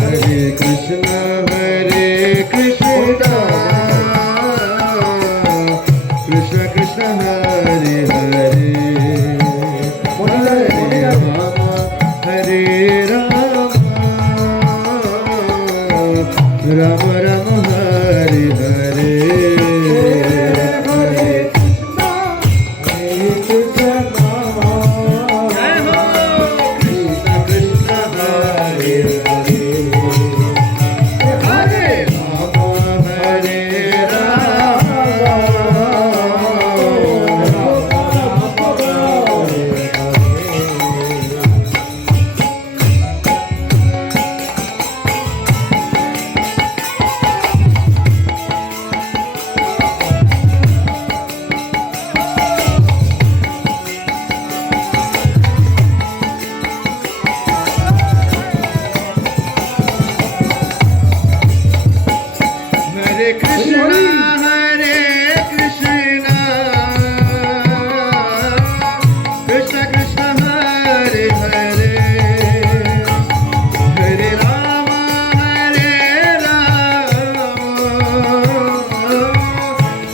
Hare Krishna, Krishna Krishna, Hare Hare, Hare Rama, Hare Rama, Rama Rama, Hare Hare. Hare Krishna, Hare Krishna, Krishna Krishna, Hare Hare, Hare Rama, Hare Rama,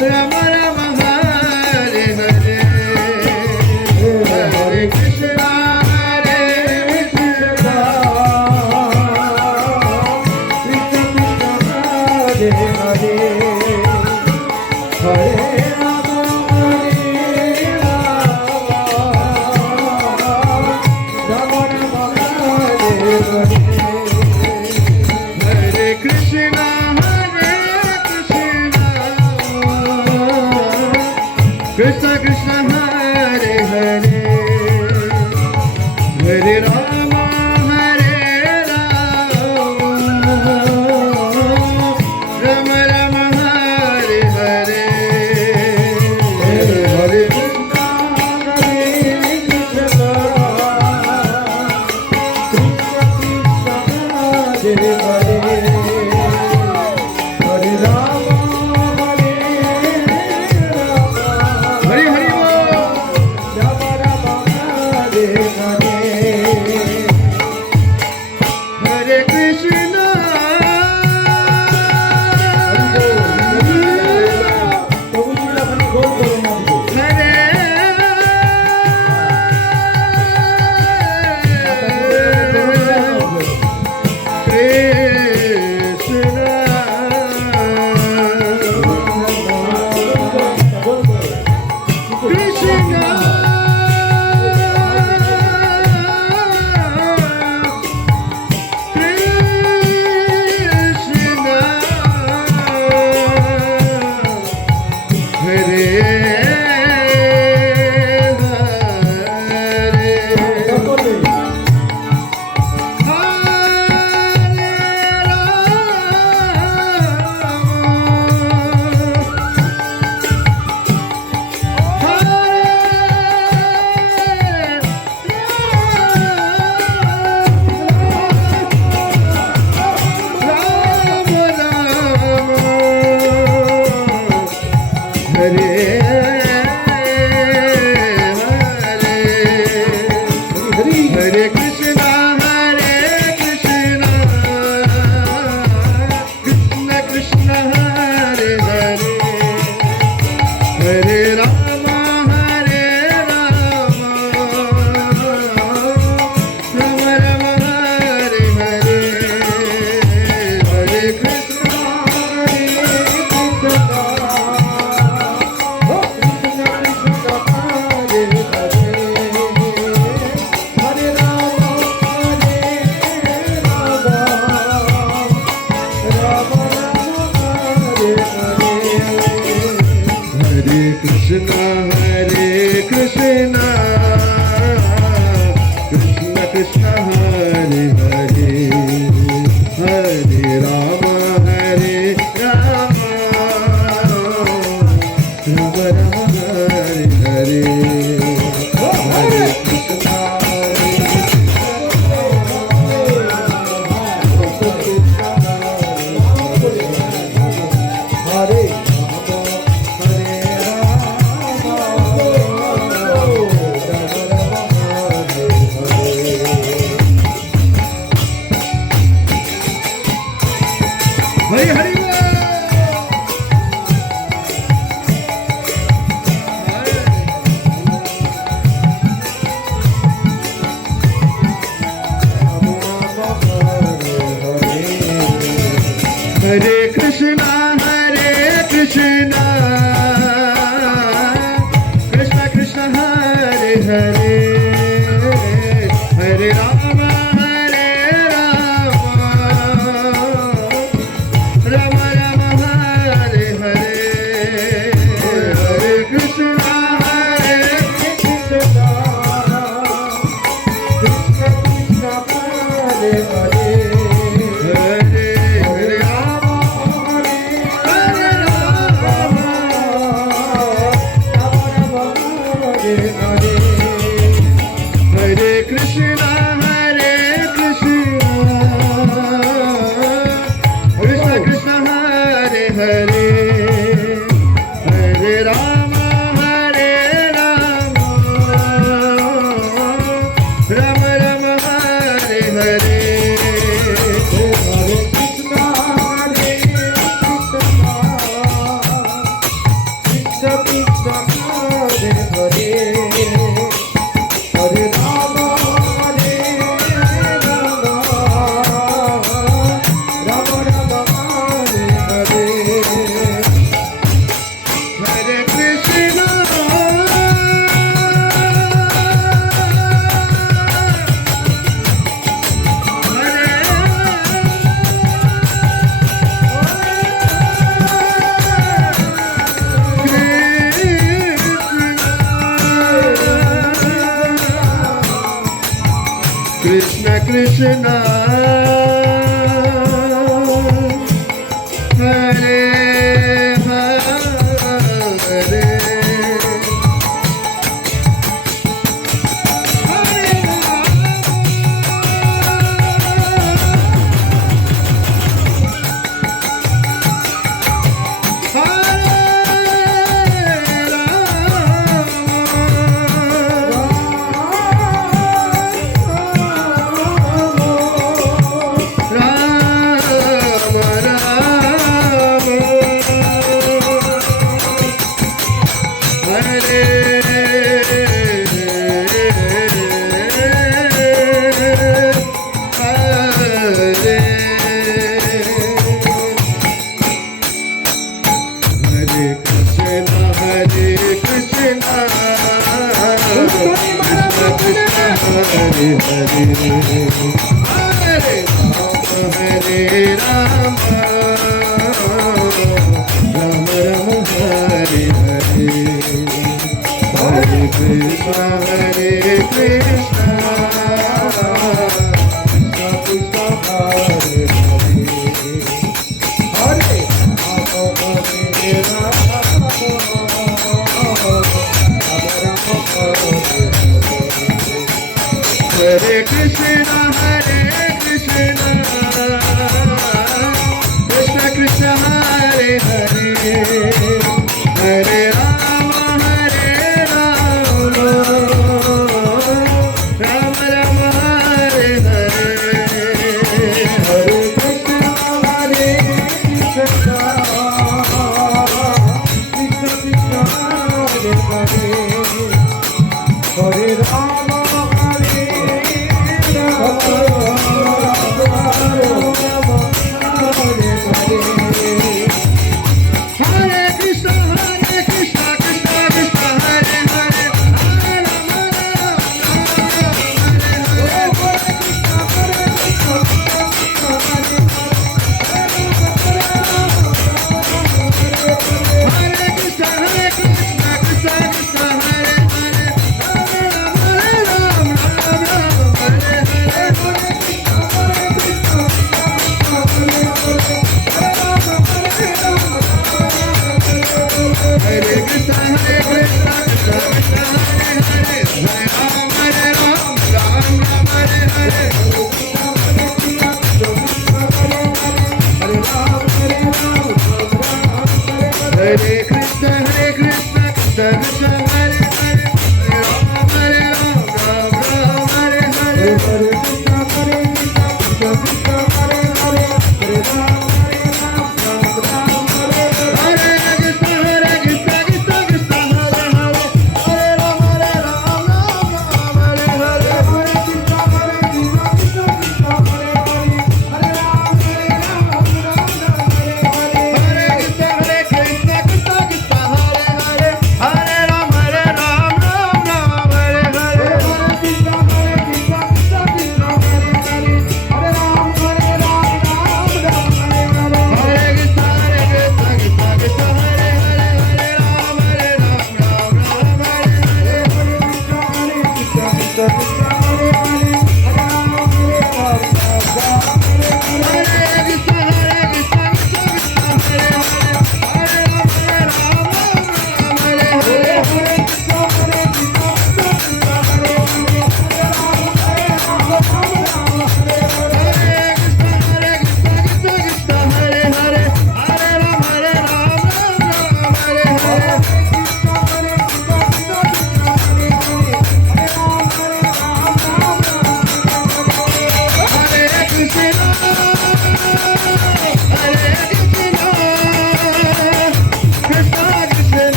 Rama Rama, Hare Hare, Hare Krishna, Hare Krishna, Krishna Krishna, Hare Hare. Hare Rama, Hare Rama, Rama Rama, Hare Hare. Hare Krishna, Krishna Krishna, Hare Hare, Hare Rama, Hare Rama, Rama Rama, Hare Hare. Hare Krishna, Hare Krishna, Krishna Krishna, Hare Hare, Hare Rama, Hare Rama, Hare Hare, Rama Rama, Hare Hare. Hare Krishna, Hare Hari Hari बोल। हरे कृष्णा कृष्णा कृष्णा कृष्णा हरे हरे हरे राम राम राम हरे हरे हरे कृष्णा कृष्णा कृष्णा हरे हरे हरे हरे राम हरे Ram Ram Hare Hare Hare Krishna Krishna Krishna Hare Hare Hare Ram Ram Ram Hare Hare Hare Krishna Krishna Krishna Hare Hare Hare Ram Ram Ram Hare Hare Hare Krishna Krishna Krishna Hare Hare Hare Rama